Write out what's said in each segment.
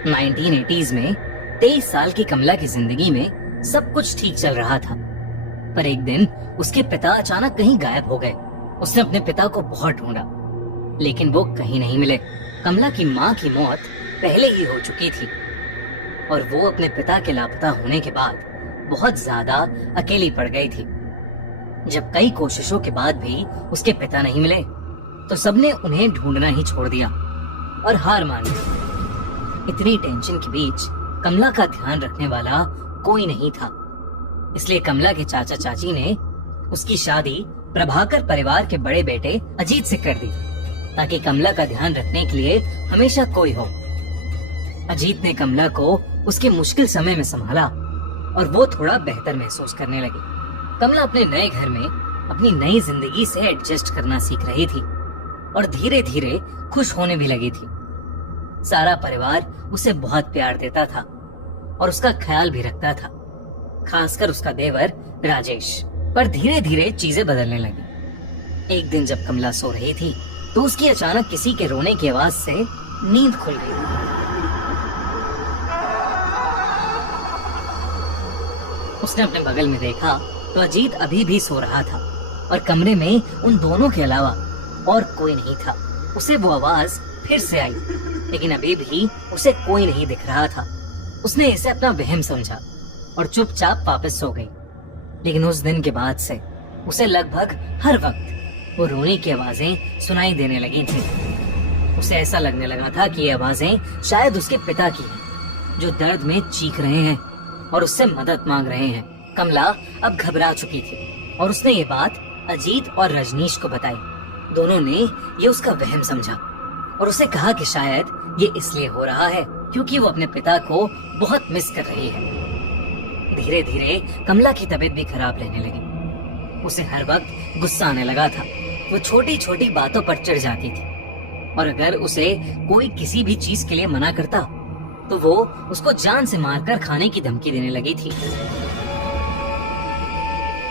1980s में 23 साल की कमला की जिंदगी में सब कुछ ठीक चल रहा था, पर एक दिन उसके पिता अचानक कहीं गायब हो गए। उसने अपने पिता को बहुत ढूंढा, लेकिन वो कहीं नहीं मिले। कमला की माँ की मौत पहले ही हो चुकी थी और वो अपने पिता के लापता होने के बाद बहुत ज्यादा अकेली पड़ गई थी। जब कई कोशिशों के बाद भी उसके पिता नहीं मिले, तो सबने उन्हें ढूंढना ही छोड़ दिया और हार मान ली। इतनी टेंशन के बीच कमला का ध्यान रखने वाला कोई नहीं था, इसलिए कमला के चाचा चाची ने उसकी शादी प्रभाकर परिवार के बड़े बेटे अजीत से कर दी, ताकि कमला का ध्यान रखने के लिए हमेशा कोई हो। अजीत ने कमला को उसके मुश्किल समय में संभाला और वो थोड़ा बेहतर महसूस करने लगी। कमला अपने नए घर में अपनी नई जिंदगी से एडजस्ट करना सीख रही थी और धीरे धीरे खुश होने भी लगी थी। सारा परिवार उसे बहुत प्यार देता था और उसका ख्याल भी रखता था, खासकर उसका देवर राजेश। पर धीरे धीरे चीजें बदलने लगी। एक दिन जब कमला सो रही थी, तो उसकी अचानक किसी के रोने की आवाज से नींद खुल गई। उसने अपने बगल में देखा तो अजीत अभी भी सो रहा था और कमरे में उन दोनों के अलावा और कोई नहीं था। उसे वो आवाज फिर से आई, लेकिन अभी भी उसे कोई नहीं दिख रहा था। उसने इसे अपना वहम समझा और चुपचाप वापस सो गई। लेकिन उस दिन के बाद से उसे लगभग हर वक्त वो रोने की आवाजें सुनाई देने लगी थी। उसे ऐसा लगने लगा था कि ये आवाजें शायद उसके पिता की हैं, जो दर्द में चीख रहे हैं और उससे मदद मांग रहे हैं। कमला अब घबरा चुकी थी और उसने ये बात अजीत और रजनीश को बताई। दोनों ने ये उसका वहम समझा और उसे कहा कि शायद ये इसलिए हो रहा है क्योंकि वो अपने पिता को बहुत मिस कर रही है। धीरे धीरे कमला की तबीयत भी खराब रहने लगी। उसे हर वक्त गुस्सा आने लगा था। वो छोटी छोटी बातों पर चिढ़ जाती थी और अगर उसे कोई किसी भी चीज के लिए मना करता, तो वो उसको जान से मारकर खाने की धमकी देने लगी थी।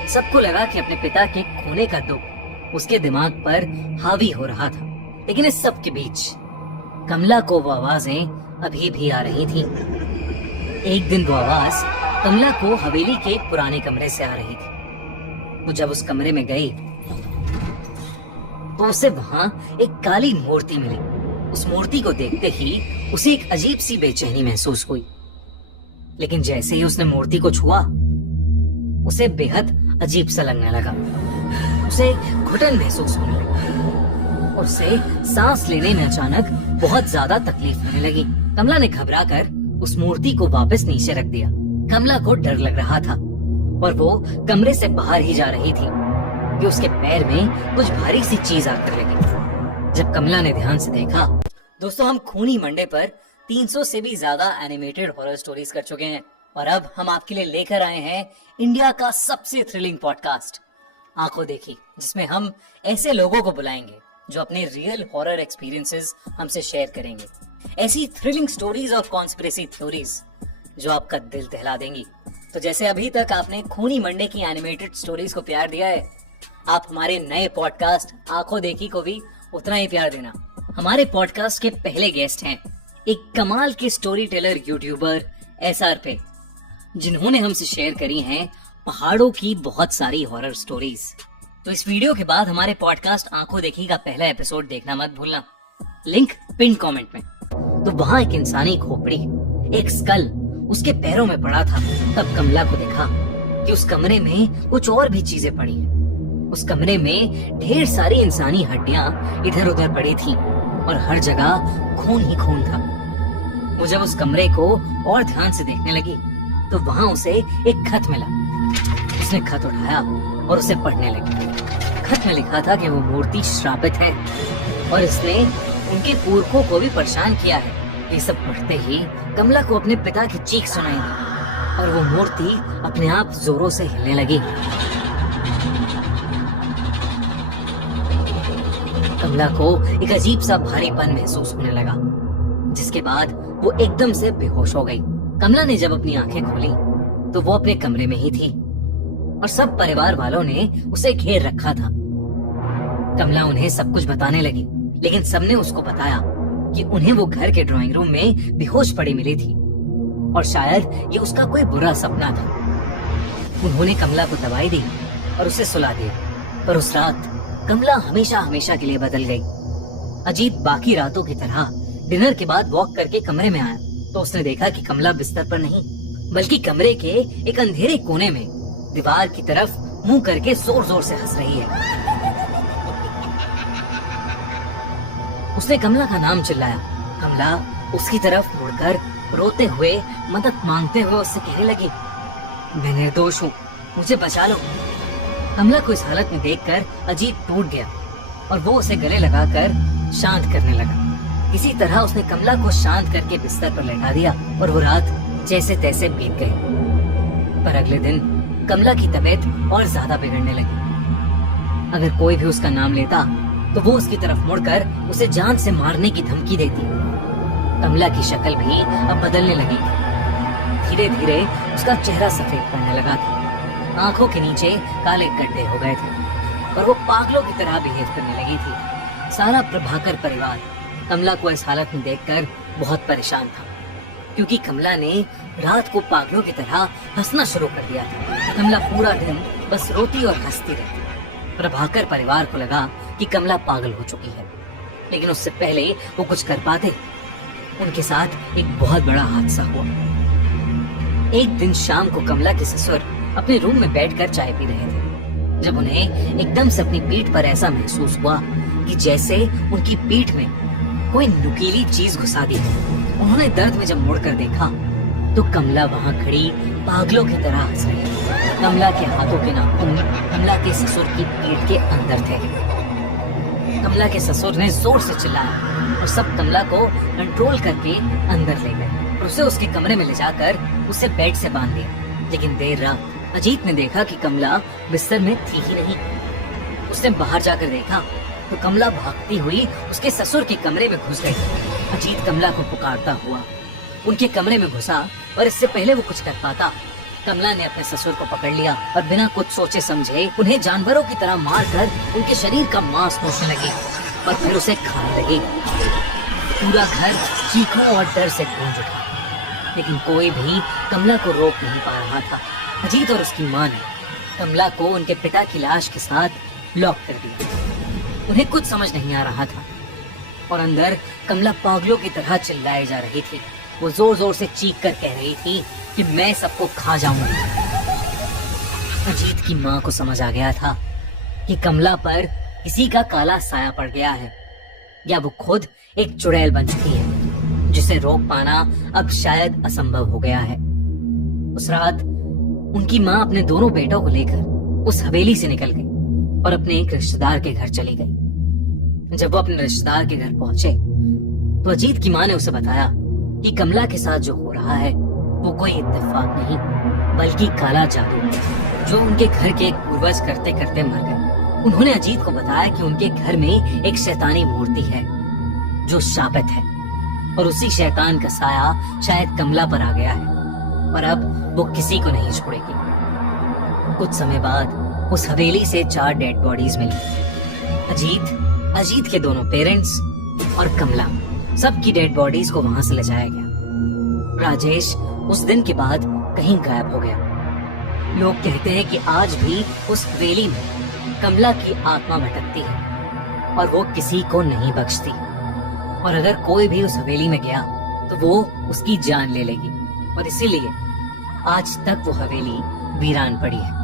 सबको लगा कि अपने पिता के खोने का दुख उसके दिमाग पर हावी हो रहा था, लेकिन इस सब के बीच कमला को वो आवाजें अभी भी आ रही थी। एक दिन वो आवाज कमला को हवेली के एक पुराने कमरे से आ रही थी। वो जब उस कमरे में गई, तो उसे वहां एक काली मूर्ति मिली। उस मूर्ति को देखते ही उसे एक अजीब सी बेचैनी महसूस हुई, लेकिन जैसे ही उसने मूर्ति को छुआ, उसे बेहद अजीब सा लगने लगा। उसे घुटन महसूस होने लगी और उसे सांस लेने में अचानक बहुत ज्यादा तकलीफ होने लगी। कमला ने घबराकर उस मूर्ति को वापस नीचे रख दिया। कमला को डर लग रहा था और वो कमरे से बाहर ही जा रही थी कि उसके पैर में कुछ भारी सी चीज आकर लगी। जब कमला ने ध्यान से देखा, दोस्तों हम खूनी मंडे पर 300 से भी ज्यादा एनिमेटेड हॉरर स्टोरीज कर चुके हैं और अब हम आपके लिए लेकर आए हैं इंडिया का सबसे थ्रिलिंग पॉडकास्ट आंखों देखी, जिसमें हम ऐसे लोगों को बुलाएंगे जो अपने रियल हॉरर एक्सपीरियंसेस हमसे शेयर करेंगे। ऐसी थ्रिलिंग स्टोरीज और कॉन्स्पिरेसी थ्योरीज जो आपका दिल दहला देंगी। तो जैसे अभी तक आपने खूनी मंडे की एनिमेटेड स्टोरीज को प्यार दिया है, आप हमारे नए पॉडकास्ट आंखों देखी को भी उतना ही प्यार देना। हमारे पॉडकास्ट के पहले गेस्ट हैं एक कमाल के स्टोरी टेलर यूट्यूबर SR पे, जिन्होंने हमसे शेयर करी हैं पहाड़ों की बहुत सारी हॉरर स्टोरीज। तो इस वीडियो के बाद हमारे पॉडकास्ट आंखों देखी का पहला एपिसोड देखना मत भूलना, लिंक पिन कमेंट में। तो वहाँ एक इंसानी खोपड़ी, एक स्कल उसके पैरों में पड़ा था। तब कमला को देखा कि उस कमरे में कुछ और भी चीजें पड़ी हैं। उस कमरे में ढेर सारी इंसानी हड्डियां इधर उधर पड़ी थी और हर जगह खून ही खून था। वो जब उस कमरे को और ध्यान से देखने लगी, तो वहाँ उसे एक खत मिला। उसने खत उठाया और उसे पढ़ने लगी। खत में लिखा था कि वो मूर्ति श्रापित है और इसने उनके पुरखों को भी परेशान किया है। ये सब पढ़ते ही कमला को अपने पिता की चीख सुनाई दी और वो मूर्ति अपने आप जोरों से हिलने लगी। कमला को एक अजीब सा भारीपन महसूस होने लगा, जिसके बाद वो एकदम से बेहोश हो गई। कमला ने जब अपनी आंखें खोली, तो वो अपने कमरे में ही थी और सब परिवार वालों ने उसे घेर रखा था। कमला उन्हें सब कुछ बताने लगी, लेकिन सबने उसको बताया कि उन्हें वो घर के ड्राइंग रूम में बेहोश पड़ी मिली थी और शायद ये उसका कोई बुरा सपना था। उन्होंने कमला को दवाई दी और उसे सुला दिया, पर उस रात कमला हमेशा हमेशा के लिए बदल गई। अजीत बाकी रातों की तरह डिनर के बाद वॉक करके कमरे में आया तो उसने देखा कि कमला बिस्तर पर नहीं, बल्कि कमरे के एक अंधेरे कोने में दीवार की तरफ मुंह करके जोर जोर से हंस रही है। उसने कमला का नाम चिल्लाया। कमला उसकी तरफ मुड़कर रोते हुए मदद मांगते हुए उससे कहने लगी, मैं निर्दोष हूँ, मुझे बचा लो। कमला को इस हालत में देखकर अजीत टूट गया और वो उसे गले लगाकर शांत करने लगा। किसी तरह उसने कमला को शांत करके बिस्तर पर लेटा दिया और वो रात जैसे तैसे बीत गई। पर अगले दिन कमला की तबीयत और ज्यादा बिगड़ने लगी। अगर कोई भी उसका नाम लेता तो वो उसकी तरफ मुड़कर उसे जान से मारने की धमकी देती। कमला की शक्ल भी अब बदलने लगी। धीरे धीरे उसका चेहरा सफेद पड़ने लगा था, आंखों के नीचे काले गड्ढे हो गए थे और वो पागलों की तरह बिहेव करने लगी थी। सारा प्रभाकर परिवार कमला को इस हालत में देखकर बहुत परेशान था, क्योंकि कमला ने रात को पागलों की तरह हंसना शुरू कर दिया था। कमला पूरा दिन बस रोती और हंसती रहती। प्रभाकर परिवार को लगा कि कमला पागल हो चुकी है, लेकिन उससे पहले वो कुछ कर पाते, उनके साथ एक बहुत बड़ा हादसा हुआ। एक दिन शाम को कमला के ससुर अपने रूम में बैठकर चाय पी रहे थे, जब उन्हें एकदम से अपनी पीठ पर ऐसा महसूस हुआ कि जैसे उनकी पीठ में कोई नुकीली चीज घुसा दी है। उन्होंने दर्द में जब मुड़कर देखा तो कमला वहाँ खड़ी पागलों की तरह हंस रही थी। कमला के हाथों के नाखून कमला के ससुर की पीठ के अंदर थे। कमला के ससुर ने जोर से चिल्लाया और सब कमला को कंट्रोल करके अंदर ले गए और उसे उसके कमरे में ले जाकर उसे बेड से बांध दिया। लेकिन देर रात अजीत ने देखा कि कमला बिस्तर में थी ही नहीं। उसने बाहर जाकर देखा तो कमला भागती हुई उसके ससुर के कमरे में घुस गई। अजीत कमला को पुकारता हुआ उनके कमरे में घुसा और इससे पहले वो कुछ कर पाता, कमला ने अपने ससुर को पकड़ लिया और बिना कुछ सोचे समझे उन्हें जानवरों की तरह मारकर उनके शरीर का मांस नोचने लगी और फिर उसे खाने लगी। पूरा घर चीखों और डर से गूंज उठा, लेकिन कोई भी कमला को रोक नहीं पा रहा था। अजीत और उसकी माँ ने कमला को उनके पिता की लाश के साथ लॉक कर दिया। उन्हें कुछ समझ नहीं आ रहा था और अंदर कमला पागलों की तरह चिल्लाए जा रही थी। वो जोर जोर से चीख कर कह रही थी कि मैं सबको खा जाऊंगी। अजीत की माँ को समझ आ गया था कि कमला पर किसी का काला साया पड़ गया है, या वो खुद एक चुड़ैल बन चुकी है जिसे रोक पाना अब शायद असंभव हो गया है। उस रात उनकी माँ अपने दोनों बेटों को लेकर उस हवेली से निकल गई और अपने एक रिश्तेदार के घर चली गई। जब वो अपने रिश्तेदार के घर पहुंचे तो अजीत की माँ ने उसे बताया कि कमला के साथ जो हो रहा है वो कोई इत्तेफाक नहीं, बल्कि काला जादू है जो उनके घर के एक पूर्वज करते करते मर गए। उन्होंने अजीत को बताया कि उनके घर में एक शैतानी मूर्ति है जो शापित है और उसी शैतान का साया शायद कमला पर आ गया है और अब वो किसी को नहीं छोड़ेगी। कुछ समय बाद उस हवेली से 4 डेड बॉडीज मिली। अजीत के दोनों पेरेंट्स और कमला, सबकी डेड बॉडीज को वहां से ले जाया गया। राजेश उस दिन के बाद कहीं गायब हो गया। लोग कहते हैं कि आज भी उस हवेली में कमला की आत्मा भटकती है और वो किसी को नहीं बख्शती, और अगर कोई भी उस हवेली में गया तो वो उसकी जान ले लेगी, और इसीलिए आज तक वो हवेली वीरान पड़ी है।